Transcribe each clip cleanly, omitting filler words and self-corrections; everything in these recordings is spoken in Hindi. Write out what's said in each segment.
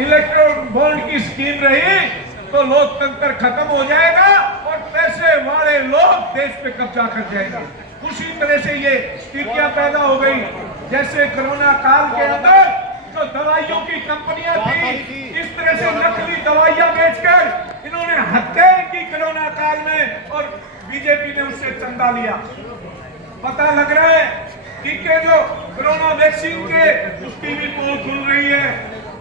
इलेक्ट्रॉन बॉन्ड की स्कीम रही तो लोकतंत्र खत्म हो जाएगा और पैसे वाले लोग देश पे कब्जा कर जाएंगे। उसी तरह से ये स्थितियां पैदा हो गई। जैसे कोरोना काल के अंदर जो दवाइयों की कंपनियां थी, इस तरह से नकली दवाइयां बेचकर इन्होंने हत्या की कोरोना काल में, और बीजेपी ने उससे चंदा लिया। पता लग रहा है कि जो कोरोना वैक्सीन के उसकी भी पोल खुल रही है,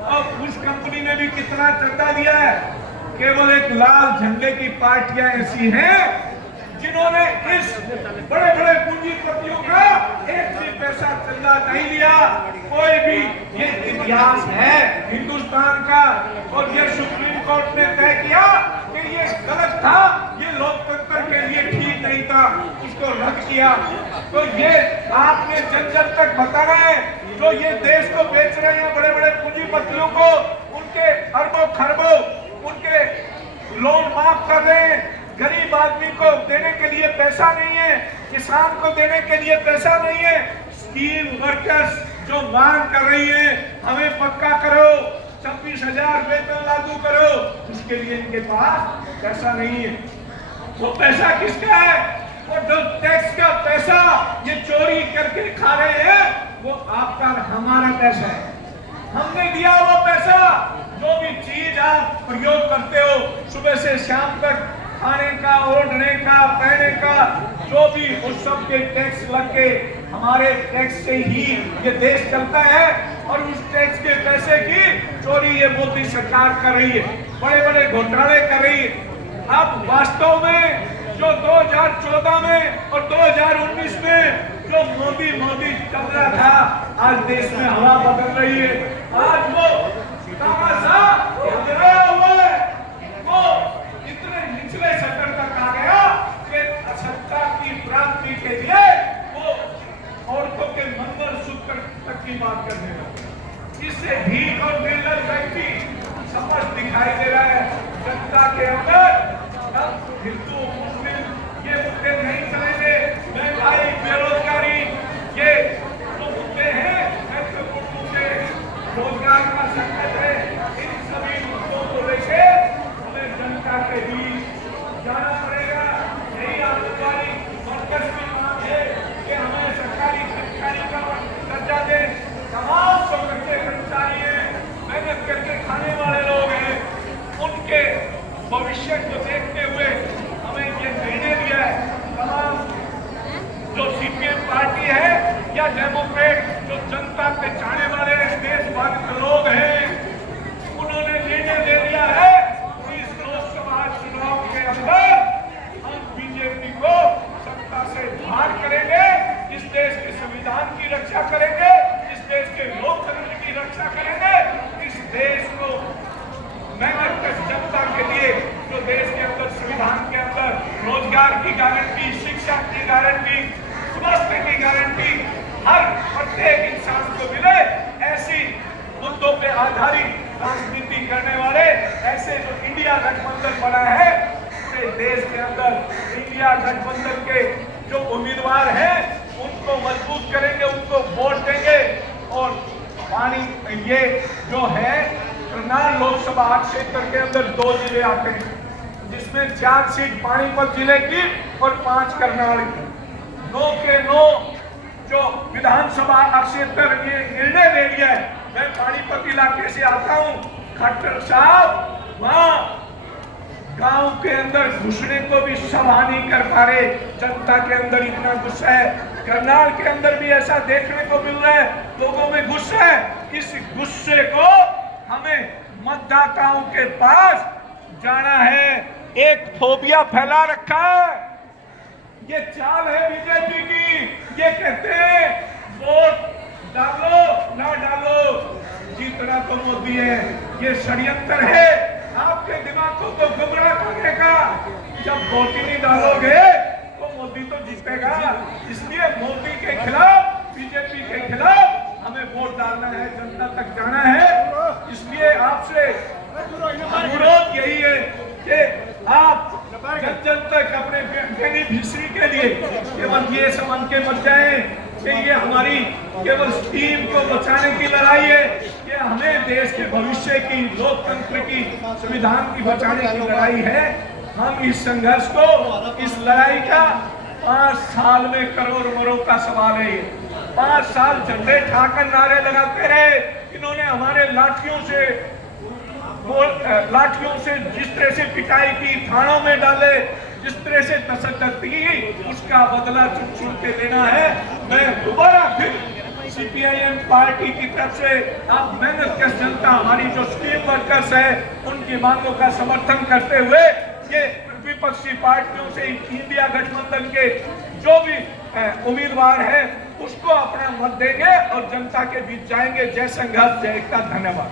और उस कंपनी ने भी कितना चंदा दिया है। केवल एक लाल झंडे की पार्टियां ऐसी हैं जिन्होंने इस बड़े बड़े पूंजीपतियों का एक भी पैसा चंदा नहीं लिया। कोई भी, ये इतिहास है हिंदुस्तान का, और ये सुप्रीम कोर्ट ने तय किया कि ये गलत था, ये लोकतंत्र के लिए ठीक नहीं था, उसको रद्द किया। तो ये आपने जन जन तक बताना है, जो ये देश को बेच रहे हैं बड़े बड़े पूंजीपतियों को, उनके अरबों खरबों उनके लोन माफ कर रहे हैं। गरीब आदमी को देने के लिए पैसा नहीं है, किसान को देने के लिए पैसा नहीं है। स्कीम वर्कर्स जो मांग कर रही है हमें पक्का करो, 26,000 वेतन लागू करो, उसके लिए इनके पास पैसा नहीं है। वो पैसा किसका है? वो जो टैक्स का पैसा ये चोरी करके खा रहे हैं, वो आपका हमारा पैसा है। हमने दिया वो पैसा। जो भी चीज आप प्रयोग करते हो सुबह से शाम तक, खाने का, ओढ़ने का, पहने का, जो भी उस सब के टैक्स लग के, हमारे टैक्स से ही ये देश चलता है, और उस टैक्स के पैसे की चोरी ये मोदी सरकार कर रही है, बड़े बड़े घोटाले कर रही है। अब वास्तव में जो 2014 में और 2019 में जो मोदी चल रहा था, आज देश में हवा बदल रही है। आज वो तामाशा गिराया हुआ है, वो इतने निचले स्तर तक आ गया कि सत्ता की प्राप्ति के लिए वो औरतों के मंगलसूत्र तक की बात करने लगा। इससे भीख और निर्लज व्यक्ति स्पष्ट दिखाई दे रहा है। जनता के अंदर हिंदू मुस्लिम ये मुद्दे नहीं चलेंगे। महंगाई, बेरोजगारी, ये जो मुद्दे हैं महत्वपूर्ण मुद्दे, रोजगार का संकट है, इन सभी मुद्दों को लेकर हमें जनता के बीच जाना पड़ेगा। यही आंगनबाड़ी वर्कर्स की मांग है कि हमें सरकारी कर्मचारी का दर्जा दे। तमाम जो बच्चे कर्मचारी हैं, मेहनत करके खाने वाले लोग हैं, उनके भविष्य को देखते हुए हमें ये निर्णय लिया है। तमाम जो सीपीएम पार्टी है या डेमोक्रेट, जो जनता पे चाहने वाले देशभक्त लोग हैं, उन्होंने निर्णय ले लिया है कि इस लोकसभा चुनाव के अंदर हम बीजेपी को सत्ता से बाहर करेंगे, इस देश के संविधान की रक्षा करेंगे, इस देश के लोकतंत्र की रक्षा करेंगे, इस देश को मेहनत कर जनता के लिए, जो देश के अंदर संविधान के अंदर रोजगार की गारंटी, शिक्षा की गारंटी, स्वास्थ्य की गारंटी हर प्रत्येक इंसान को मिले, ऐसी मुद्दों पे आधारित राजनीति करने वाले, ऐसे जो इंडिया गठबंधन बना है पूरे देश के अंदर, इंडिया गठबंधन के जो उम्मीदवार हैं उनको मजबूत करेंगे, उनको वोट देंगे। और पानी ये जो है करनाल लोकसभा क्षेत्र के अंदर 2 जिले आते हैं, जिसमें 4 सीट पानीपत जिले की और 5 करनाल की। 9 के 9 जो विधानसभा क्षेत्र ये निर्णय ले लिया है। मैं पानीपत इलाके से आता हूँ। खट्टर साहब वहाँ गांव के अंदर घुसने को भी सभा नहीं कर पा रहे, जनता के अंदर इतना गुस्सा है। करनाल के अंदर भी ऐसा देखने को मिल रहा है, लोगों में गुस्सा है। इस गुस्से को हमें मतदाताओं के पास जाना है। एक फोबिया फैला रखा है, ये चाल है बीजेपी की। ये कहते हैं वोट डालो ना डालो, जीतना तो मोदी है। ये षड्यंत्र है आपके दिमागों को गुमराह करने का। जब वोट ही नहीं डालोगे तो मोदी तो जीतेगा। इसलिए मोदी के खिलाफ, बीजेपी के खिलाफ हमें वोट डालना है, जनता तक जाना है। इसलिए आपसे अनुरोध यही है कि आप जन जन तक अपने बेनिफिशियरी के लिए केवल ये समझ के मत जाए कि ये हमारी केवल स्कीम को बचाने की लड़ाई है। ये हमें देश के भविष्य की, लोकतंत्र की, संविधान की बचाने की लड़ाई है। हम इस संघर्ष को, इस लड़ाई का 5 साल में करोड़ मरोड़ का सवाल है। 5 साल झंडे ठाकर नारे लगाते रहे। इन्होंने हमारे लाठियों से जिस तरह से पिटाई की, थानों में डाले, जिस तरह से तशद्दुद की, उसका बदला चुन के लेना है। मैं दोबारा फिर सीपीआईएम पार्टी की तरफ से आप मेहनतकश जनता, हमारी जो स्टीम वर्कर्स है, उनकी मांगों का समर्थन करते हुए ये विपक्षी पार्टियों से इंडिया गठबंधन के जो भी उम्मीदवार है उसको अपना मत देंगे और जनता के बीच जाएंगे। जय संघर्ष, जय एकता। धन्यवाद।